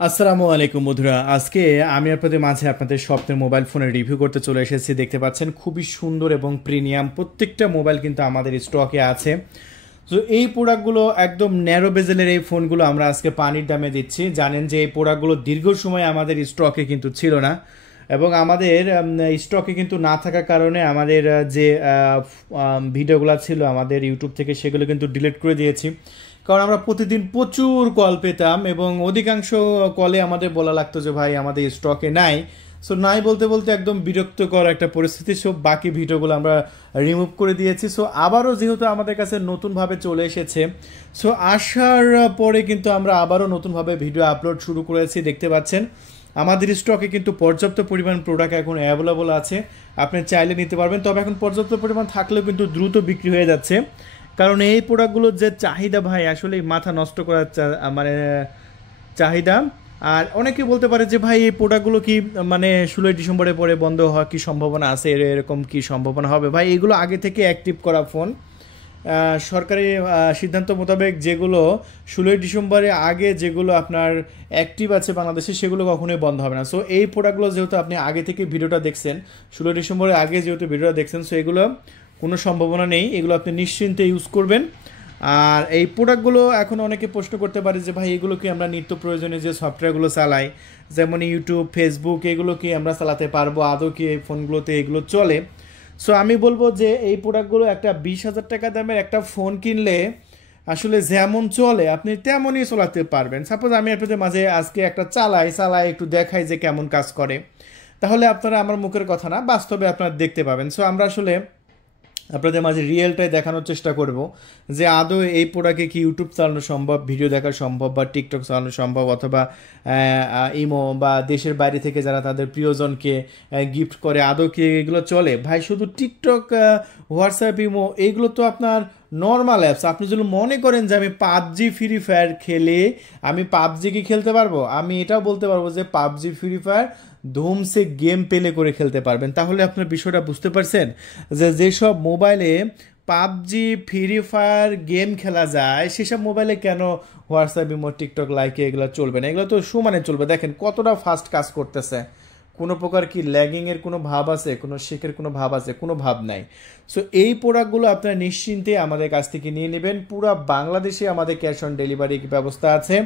আসসালামু আলাইকুম বন্ধুরা, আজকে আমি আপনাদের মাঝে আপনাদের স্বপ্নের মোবাইল ফোনের রিভিউ করতে চলে এসেছি। দেখতে পাচ্ছেন খুবই সুন্দর এবং প্রিমিয়াম প্রত্যেকটা মোবাইল কিন্তু আমাদের স্টকে আছে। তো এই প্রোডাক্টগুলো একদম ন্যারো বেজেলের এই ফোনগুলো আমরা আজকে পানির দামে দিচ্ছি। জানেন যে এই প্রোডাক্টগুলো দীর্ঘ সময় আমাদের স্টকে কিন্তু ছিল না, এবং আমাদের স্টকে কিন্তু না থাকার কারণে আমাদের যে ভিডিওগুলো ছিল আমাদের ইউটিউব থেকে সেগুলো কিন্তু ডিলিট করে দিয়েছি। কারণ আমরা প্রতিদিন প্রচুর কল পেতাম এবং অধিকাংশ কলে আমাদের বলা লাগতো যে ভাই আমাদের স্টকে নাই। সো নাই বলতে বলতে একদম বিরক্তকর একটা পরিস্থিতি। সব বাকি ভিডিওগুলো আমরা রিমুভ করে দিয়েছি। সো আবারও যেহেতু আমাদের কাছে নতুনভাবে চলে এসেছে, সো আসার পরে কিন্তু আমরা আবারও নতুনভাবে ভিডিও আপলোড শুরু করেছি। দেখতে পাচ্ছেন আমাদের স্টকে কিন্তু পর্যাপ্ত পরিমাণ প্রোডাক্ট এখন অ্যাভেলেবল আছে, আপনি চাইলে নিতে পারবেন। তবে এখন পর্যাপ্ত পরিমাণ থাকলেও কিন্তু দ্রুত বিক্রি হয়ে যাচ্ছে, কারণ এই প্রোডাক্টগুলোর যে চাহিদা ভাই আসলে মাথা নষ্ট করার মানে চাহিদা। আর অনেকে বলতে পারে যে ভাই এই প্রোডাক্টগুলো কি মানে 16 ডিসেম্বরে পরে বন্ধ হওয়ার কি সম্ভাবনা আছে, এরকম কি সম্ভাবনা হবে? ভাই এগুলো আগে থেকে অ্যাক্টিভ করা ফোন। সরকারি সিদ্ধান্ত মোতাবেক যেগুলো 16 ডিসেম্বরে আগে যেগুলো আপনার অ্যাক্টিভ আছে বাংলাদেশে, সেগুলো কখনোই বন্ধ হবে না। সো এই প্রোডাক্টগুলো যেহেতু আপনি আগে থেকে ভিডিওটা দেখছেন, 16 ডিসেম্বরের আগে যেহেতু ভিডিওটা দেখছেন, সো এগুলো কোনো সম্ভাবনা নেই, এগুলো আপনি নিশ্চিন্তে ইউজ করবেন। আর এই প্রোডাক্টগুলো এখন অনেকে প্রশ্ন করতে পারে যে ভাই এগুলো কি আমরা নিত্য প্রয়োজনীয় যে সফটওয়্যারগুলো চালাই, যেমন ইউটিউব, ফেসবুক, এগুলো কি আমরা চালাতে পারবো? আদৌ কি এই ফোনগুলোতে এগুলো চলে? সো আমি বলবো যে এই প্রোডাক্টগুলো একটা 20,000 টাকা দামের একটা ফোন কিনলে আসলে যেমন চলে আপনি তেমনই চালাতে পারবেন। সাপোজ আমি আপনাদের মাঝে আজকে একটা চালাই একটু দেখাই যে কেমন কাজ করে, তাহলে আপনারা আমার মুখের কথা না, বাস্তবে আপনারা দেখতে পাবেন। সো আমরা আসলে আপনাদের মাঝে রিয়েলটাই দেখানোর চেষ্টা করব যে আদৌ এই প্রোডাক্টে কি ইউটিউব চালানো সম্ভব, ভিডিও দেখা সম্ভব, বা টিকটক চালানো সম্ভব, অথবা ইমো বা দেশের বাইরে থেকে যারা তাদের প্রিয়জনকে গিফট করে, আদৌ কি এগুলো চলে? ভাই শুধু টিকটক, হোয়াটসঅ্যাপ, ইমো এইগুলো তো আপনার নর্মাল অ্যাপস। আপনি যদি মনে করেন যে আমি পাবজি ফ্রি ফায়ার খেলে আমি পাবজি কি খেলতে পারবো, আমি এটাও বলতে পারবো যে পাবজি ফ্রি ফায়ার ধুমসে গেম পেলে করে খেলতে পারবেন। তাহলে আপনার বিষয়টা বুঝতে পারছেন যে যেসব মোবাইলে পাবজি ফ্রি ফায়ার গেম খেলা যায় সেসব মোবাইলে কেন হোয়াটসঅ্যাপ, ইমো, টিকটক, লাইকে এগুলো চলবে না? এগুলো তো সমানে চলবে। দেখেন কতটা ফাস্ট কাজ করতেছে, কোনো প্রকার কি ল্যাগিংয়ের কোনো ভাব আছে, কোনো শেকের কোনো ভাব আছে? কোনো ভাব নাই। সো এই প্রোডাক্টগুলো আপনারা নিশ্চিন্তে আমাদের কাছ থেকে নিয়ে নেবেন। পুরো বাংলাদেশে আমাদের ক্যাশ অন ডেলিভারি ব্যবস্থা আছে।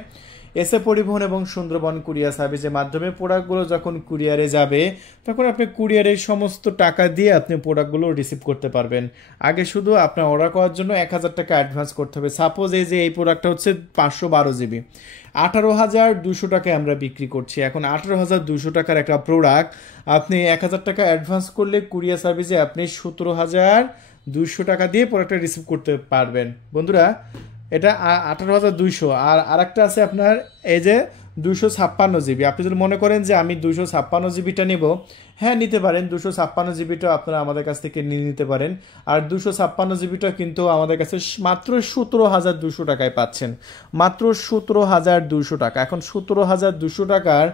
এসএ পরিবহন এবং সুন্দরবন কুরিয়ার সার্ভিসের মাধ্যমে প্রোডাক্টগুলো যখন কুরিয়ারে যাবে তখন আপনি কুরিয়ারের সমস্ত টাকা দিয়ে আপনি প্রোডাক্টগুলো রিসিভ করতে পারবেন। আগে শুধু আপনার অর্ডার করার জন্য 1,000 টাকা অ্যাডভান্স করতে হবে। সাপোজ এই যে এই প্রোডাক্টটা হচ্ছে 512 জিবি, 18,200 টাকায় আমরা বিক্রি করছি। এখন 18,200 টাকার একটা প্রোডাক্ট আপনি 1,000 টাকা অ্যাডভান্স করলে কুরিয়ার সার্ভিসে আপনি 17,200 টাকা দিয়ে প্রোডাক্টটা রিসিভ করতে পারবেন। বন্ধুরা এটা 18,200। আর আরেকটা আছে আপনার এই যে 256 জিবি। আপনি যদি মনে করেন যে আমি 256 জিবিটা নেব, হ্যাঁ নিতে পারেন। 256 জিবিটা আপনারা আমাদের কাছ থেকে নিয়ে নিতে পারেন। আর 256 জিবিটা কিন্তু আমাদের কাছে মাত্র 17,200 টাকায় পাচ্ছেন। মাত্র 17,200 টাকা। এখন 17,200 টাকার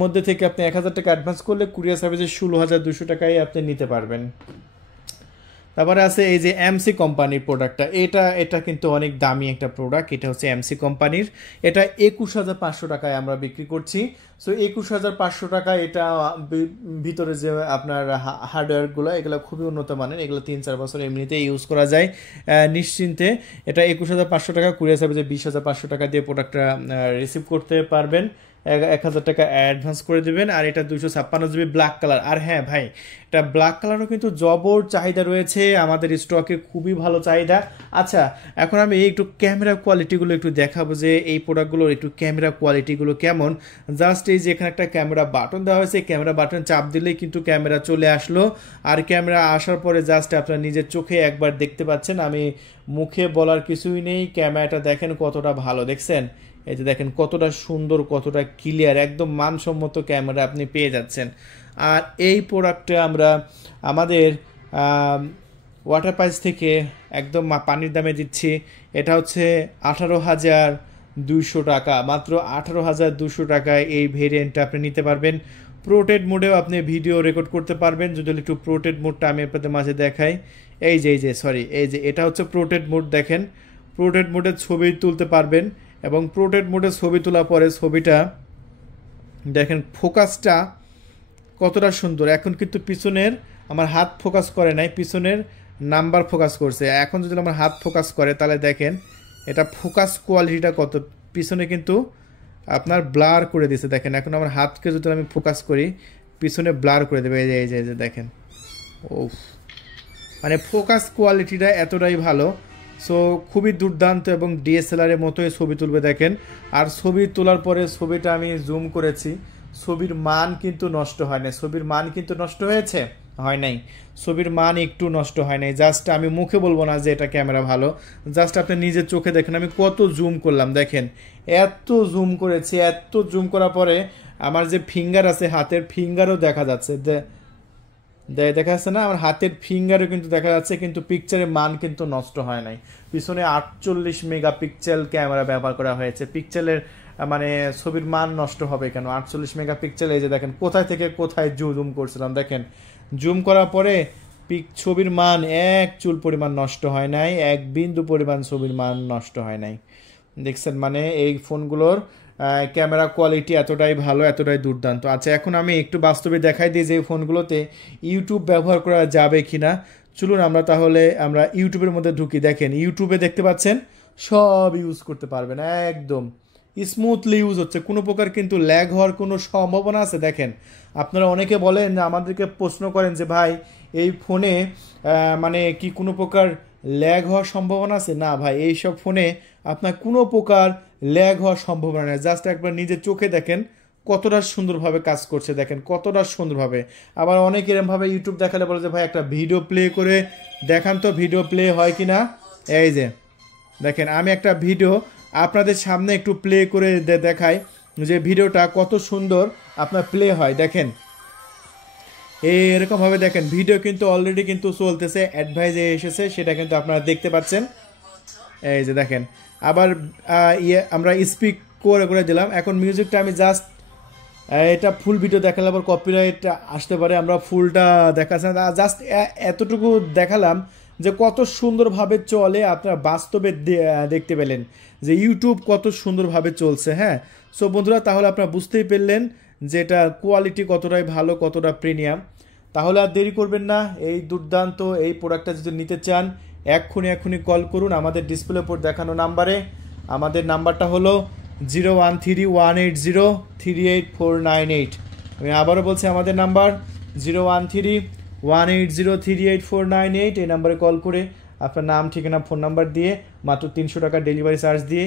মধ্যে থেকে আপনি 1,000 টাকা অ্যাডভান্স করলে কুরিয়ার সার্ভিসে 16,200 টাকায় আপনি নিতে পারবেন। তারপরে আছে এই যে এমসি কোম্পানির প্রোডাক্টটা, এটা এটা কিন্তু অনেক দামি একটা প্রোডাক্ট। এটা হচ্ছে এমসি কোম্পানির, এটা 21,500 টাকায় আমরা বিক্রি করছি। সো 21,500 টাকা। এটা ভিতরে যে আপনার হার্ডওয়্যারগুলো এগুলো খুবই উন্নত মানের, এগুলো 3-4 বছর এমনিতে ইউজ করা যায় নিশ্চিন্তে। এটা 21,500 টাকা, কুরিয়ার সার্ভিসে 20,500 টাকা দিয়ে প্রোডাক্টটা রিসিভ করতে পারবেন। 1,000 টাকা অ্যাডভান্স করে দেবেন। আর এটা 256 জিবি ব্ল্যাক কালার। আর হ্যাঁ ভাই, এটা ব্ল্যাক কালারও কিন্তু জবর চাহিদা রয়েছে আমাদের স্টকে, খুবই ভালো চাহিদা। আচ্ছা, এখন আমি একটু ক্যামেরা কোয়ালিটিগুলো একটু দেখাবো যে এই প্রোডাক্টগুলোর একটু ক্যামেরা কোয়ালিটিগুলো কেমন। জাস্ট এই যে এখানে একটা ক্যামেরা বাটন দেওয়া হয়েছে, ক্যামেরা বাটন চাপ দিলেই কিন্তু ক্যামেরা চলে আসলো। আর ক্যামেরা আসার পরে জাস্ট আপনার নিজের চোখে একবার দেখতে পাচ্ছেন, আমি মুখে বলার কিছুই নেই। ক্যামেরাটা দেখেন কতটা ভালো, দেখছেন? এই যে দেখেন কতটা সুন্দর, কতটা ক্লিয়ার, একদম মানসম্মত ক্যামেরা আপনি পেয়ে যাচ্ছেন। আর এই প্রোডাক্টটা আমরা আমাদের ওয়াটার প্রাইস থেকে একদম পানির দামে দিচ্ছি। এটা হচ্ছে 18,200 টাকা। মাত্র 18,200 টাকায় এই ভেরিয়েন্টটা আপনি নিতে পারবেন। প্রোটেড মোডেও আপনি ভিডিও রেকর্ড করতে পারবেন। যদি একটু প্রোটেড মোডটা আমি আপনাদের মাঝে দেখাই, এই যে এটা হচ্ছে প্রোটেড মোড। দেখেন প্রোটেড মোডে ছবি তুলতে পারবেন, এবং প্রোটেড মোডে ছবি তোলার পরে ছবিটা দেখেন ফোকাসটা কতটা সুন্দর। এখন কিন্তু পিছনের আমার হাত ফোকাস করে নাই, পিছনের নাম্বার ফোকাস করছে। এখন যদি আমার হাত ফোকাস করে তাহলে দেখেন এটা ফোকাস কোয়ালিটিটা কত, পিছনে কিন্তু আপনার ব্লার করে দিয়েছে। দেখেন এখন আমার হাতকে যদি আমি ফোকাস করি পিছনে ব্লার করে দেবে, এই যে দেখেন। ও মানে ফোকাস কোয়ালিটিটা এতটাই ভালো। সো খুবই দুর্দান্ত এবং ডিএসএলআরের মতোই ছবি তুলবে দেখেন। আর ছবি তোলার পরে ছবিটা আমি জুম করেছি, ছবির মান কিন্তু নষ্ট হয় নাই। ছবির মান কিন্তু নষ্ট হয়েছে, হয় নাই। ছবির মান একটু নষ্ট হয় নাই। জাস্ট আমি মুখে বলবো না যে এটা ক্যামেরা ভালো, জাস্ট আপনি নিজের চোখে দেখেন আমি কত জুম করলাম। দেখেন এত জুম করেছি, এত জুম করার পরে আমার যে ফিঙ্গার আছে হাতের ফিঙ্গারও দেখা যাচ্ছে, দেখা যাচ্ছে না, আমার হাতের ফিঙ্গারও কিন্তু দেখা যাচ্ছে, কিন্তু পিকচারের মান কিন্তু নষ্ট হয় নাই। পিছনে 48 মেগাপিক্সেল ক্যামেরা ব্যবহার করা হয়েছে। পিক্সেলের মানে ছবির মান নষ্ট হবে কেন? 48 মেগাপিক্সেল, এই যে দেখেন কোথায় থেকে কোথায় জুম করছিলাম। দেখেন জুম করার পরে ছবির মান এক চুল পরিমাণ নষ্ট হয় নাই, এক বিন্দু পরিমাণ ছবির মান নষ্ট হয় নাই। দেখছেন, মানে এই ফোনগুলোর ক্যামেরা কোয়ালিটি এতটাই ভালো, এতটাই দুর্দান্ত। আচ্ছা এখন আমি একটু বাস্তবে দেখাই দিই যে এই ফোনগুলোতে ইউটিউব ব্যবহার করা যাবে কিনা। চলুন তাহলে আমরা ইউটিউবের মধ্যে ঢুকি। দেখেন ইউটিউবে দেখতে পাচ্ছেন সব ইউজ করতে পারবেন, একদম স্মুথলি ইউজ হচ্ছে, কোনো প্রকার কিন্তু ল্যাগ হওয়ার কোনো সম্ভাবনা আছে? দেখেন আপনারা অনেকে বলেন, আমাদেরকে প্রশ্ন করেন যে ভাই এই ফোনে মানে কি কোনো প্রকার ল্যাগ হওয়ার সম্ভাবনা আছে? না ভাই, এইসব ফোনে আপনার কোনো প্রকার ল্যাগ হওয়ার সম্ভাবনা নেই। জাস্ট একবার নিজের চোখে দেখেন কতটা সুন্দরভাবে কাজ করছে, দেখেন কতটা সুন্দরভাবে। আবার অনেক এরমভাবে ইউটিউব দেখালে বলে যে ভাই একটা ভিডিও প্লে করে দেখান তো, ভিডিও প্লে হয় কি না। এই যে দেখেন আমি একটা ভিডিও আপনাদের সামনে একটু প্লে করে দেখাই যে ভিডিওটা কত সুন্দর আপনার প্লে হয়। দেখেন এরকমভাবে দেখেন ভিডিও কিন্তু অলরেডি কিন্তু চলতেছে, অ্যাডভাইজে এসেছে, সেটা কিন্তু আপনারা দেখতে পাচ্ছেন। এই যে দেখেন আবার আমরা স্পিক করে দিলাম। এখন মিউজিকটা আমি জাস্ট এটা ফুল ভিডিও দেখালে আবার কপিরাইট আসতে পারে, আমরা ফুলটা দেখাচ্ছি না, জাস্ট এতটুকু দেখালাম যে কত সুন্দরভাবে চলে। আপনারা বাস্তবে দেখতে পেলেন যে ইউটিউব কত সুন্দরভাবে চলছে। হ্যাঁ, সো বন্ধুরা তাহলে আপনারা বুঝতেই পারলেন যে এটা কোয়ালিটি কতটাই ভালো, কতটা প্রিমিয়াম। তাহলে আর দেরি করবেন না, এই দুর্দান্ত এই প্রোডাক্টটা যদি নিতে চান এক্ষুনি কল করুন আমাদের ডিসপ্লে উপর দেখানো নাম্বারে। আমাদের নাম্বারটা হলো 0131803848। আমি আবারও বলছি আমাদের নাম্বার 0131803848। এই নাম্বারে কল করে আপনার নাম, ঠিকানা, ফোন নাম্বার দিয়ে মাত্র 300 টাকা ডেলিভারি চার্জ দিয়ে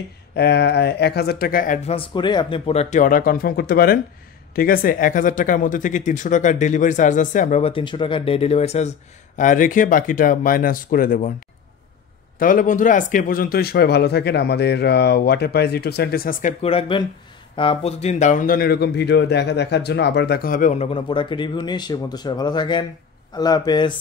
1000 টাকা অ্যাডভান্স করে আপনি প্রোডাক্টটি অর্ডার কনফার্ম করতে পারেন। ঠিক আছে, 1000 টাকার মধ্যে থেকে 300 টাকার ডেলিভারি চার্জ আছে, আমরা আবার 300 টাকার ডেলিভারি চার্জ রেখে বাকিটা মাইনাস করে দেব। তাহলে বন্ধুরা আজকে পর্যন্তই, সবাই ভালো থাকেন। আমাদের ওয়াটার প্রাইজ ইউটিউব চ্যানেলটি সাবস্ক্রাইব করে রাখবেন প্রতিদিন দারুণ এরকম ভিডিও দেখার জন্য। আবার দেখা হবে অন্য কোনো প্রোডাক্টের রিভিউ নিয়ে। সে পর্যন্ত সবাই ভালো থাকেন, আল্লাহ হাফেজ।